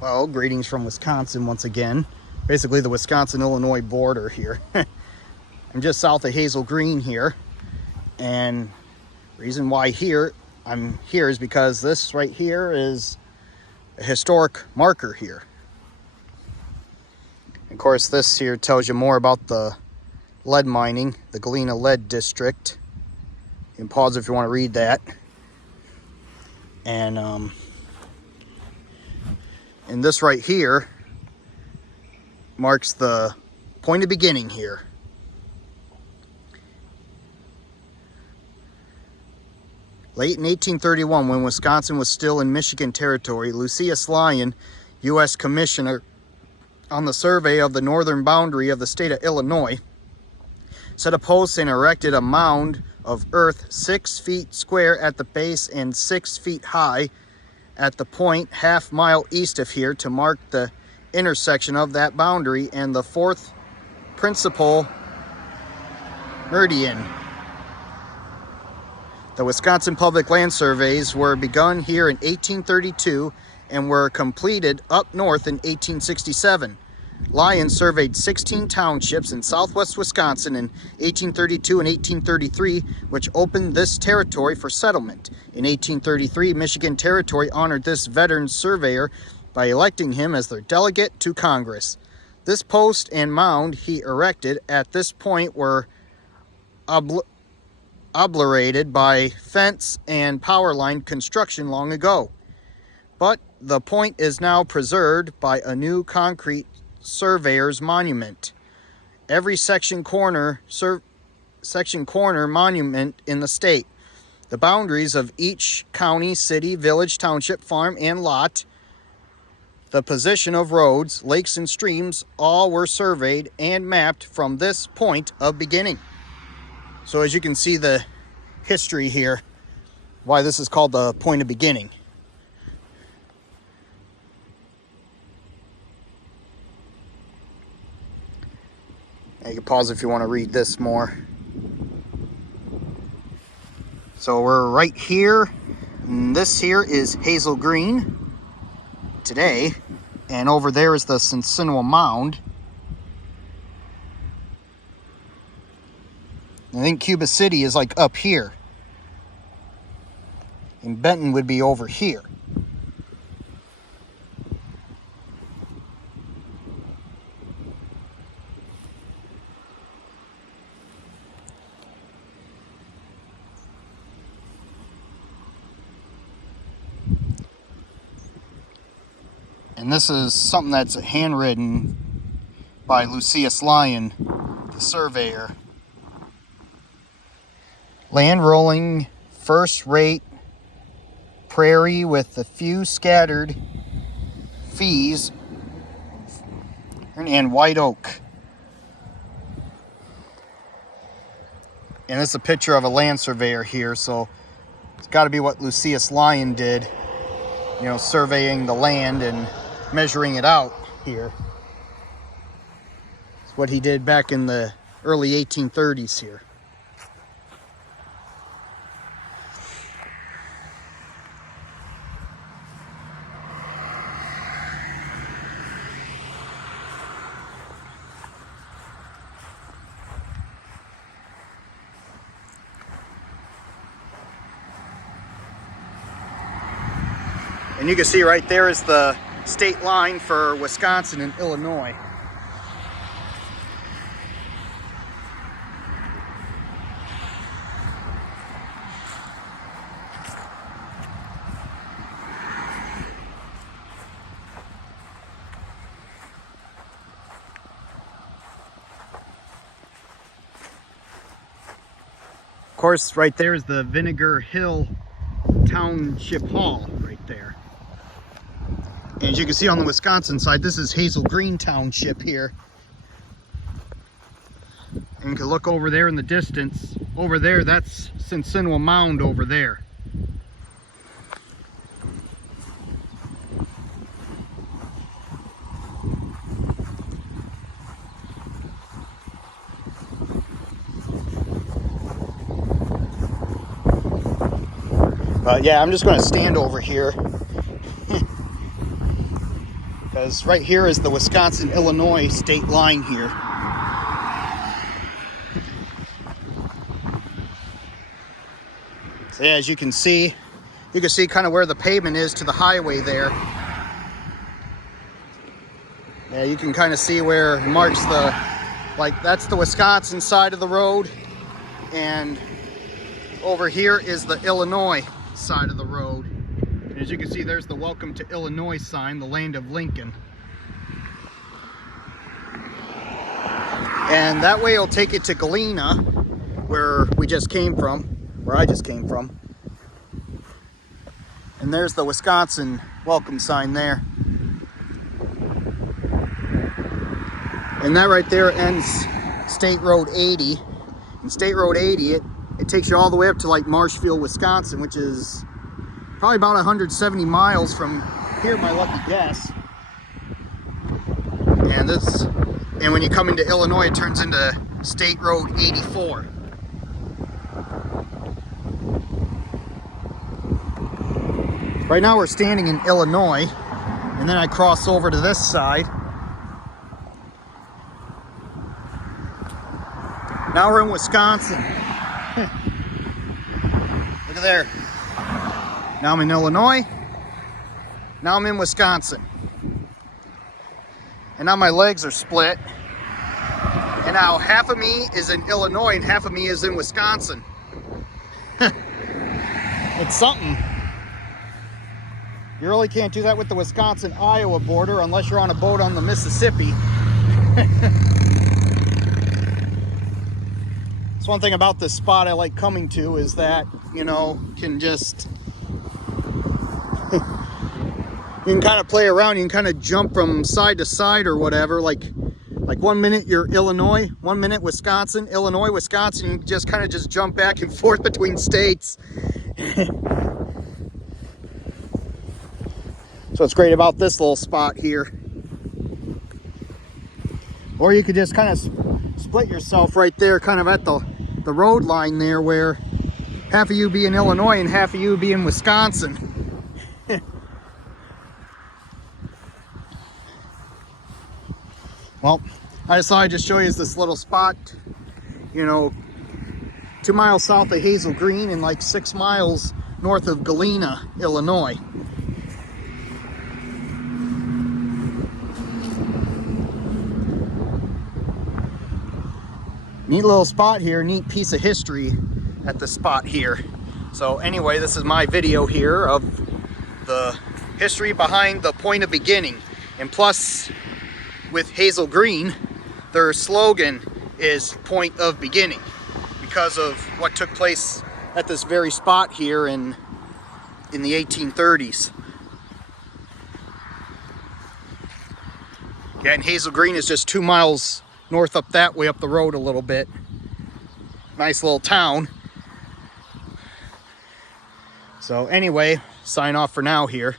Well, greetings from Wisconsin once again. Basically the Wisconsin-Illinois border here. I'm just south of Hazel Green here. And the reason why I'm here is because this right here is a historic marker here. Of course, this here tells you more about the lead mining, the Galena Lead District. You can pause if you want to read that. And this right here marks the point of beginning here. Late in 1831, when Wisconsin was still in Michigan territory, Lucius Lyon, U.S. Commissioner on the survey of the northern boundary of the state of Illinois, set a post and erected a mound of earth 6 feet square at the base and 6 feet high at the point half-mile east of here to mark the intersection of that boundary and the fourth principal meridian. The Wisconsin Public Land Surveys were begun here in 1832 and were completed up north in 1867. Lyon surveyed 16 townships in southwest Wisconsin in 1832 and 1833, which opened this territory for settlement. In 1833, Michigan Territory honored this veteran surveyor by electing him as their delegate to Congress. This post and mound he erected at this point were obliterated by fence and power line construction long ago. But the point is now preserved by a new concrete surveyor's monument. Every section corner monument in the state. The boundaries of each county, city, village, township, farm, and lot, the position of roads, lakes, and streams, all were surveyed and mapped from this point of beginning. So as you can see the history here, why this is called the point of beginning. You can pause if you want to read this more. So we're right here, and this here is Hazel Green today, and over there is the Cincinnati Mound. I think Cuba City is like up here, and Benton would be over here. And this is something that's handwritten by Lucius Lyon, the surveyor. Land rolling, first-rate prairie with a few scattered fees and white oak. And this is a picture of a land surveyor here, so it's got to be what Lucius Lyon did, you know, surveying the land and measuring it out here. It's what he did back in the early 1830s here. And you can see right there is the state line for Wisconsin and Illinois. Of course, right there is the Vinegar Hill Township Hall right there. And as you can see on the Wisconsin side, this is Hazel Green Township here. And you can look over there in the distance. Over there, that's Cincinnati Mound over there. But yeah, I'm just going to stand over here. because right here is the Wisconsin-Illinois state line here. So yeah, as you can see kind of where the pavement is to the highway there. Yeah, you can kind of see where it marks the, like, that's the Wisconsin side of the road, and over here is the Illinois side of the road. And as you can see, there's the Welcome to Illinois sign, the land of Lincoln. And that way it'll take you to Galena, where we just came from, where I just came from. And there's the Wisconsin welcome sign there. And that right there ends State Road 80. And State Road 80, it takes you all the way up to like Marshfield, Wisconsin, which is probably about 170 miles from here, my lucky guess. And when you come into Illinois, it turns into State Road 84. Right now we're standing in Illinois, and then I cross over to this side. Now we're in Wisconsin. Look at there. Now I'm in Illinois. Now I'm in Wisconsin. And now my legs are split. And now half of me is in Illinois and half of me is in Wisconsin. It's something. You really can't do that with the Wisconsin-Iowa border unless you're on a boat on the Mississippi. That's one thing about this spot I like coming to, is that, you know, can just you can kind of play around. You can kind of jump from side to side or whatever. Like 1 minute you're Illinois, 1 minute Wisconsin, Illinois, Wisconsin. You can just kind of just jump back and forth between states. So what's great about this little spot here. Or you could just kind of split yourself right there, kind of at the road line there, where half of you be in Illinois and half of you be in Wisconsin. Well, I decided to show you this little spot, you know, 2 miles south of Hazel Green and like 6 miles north of Galena, Illinois. Neat little spot here, neat piece of history at the spot here. So anyway, this is my video here of the history behind the point of beginning. And plus, with Hazel Green, their slogan is point of beginning, because of what took place at this very spot here in the 1830s. Yeah, and Hazel Green is just 2 miles north up that way, up the road a little bit. Nice little town. So anyway, sign off for now here.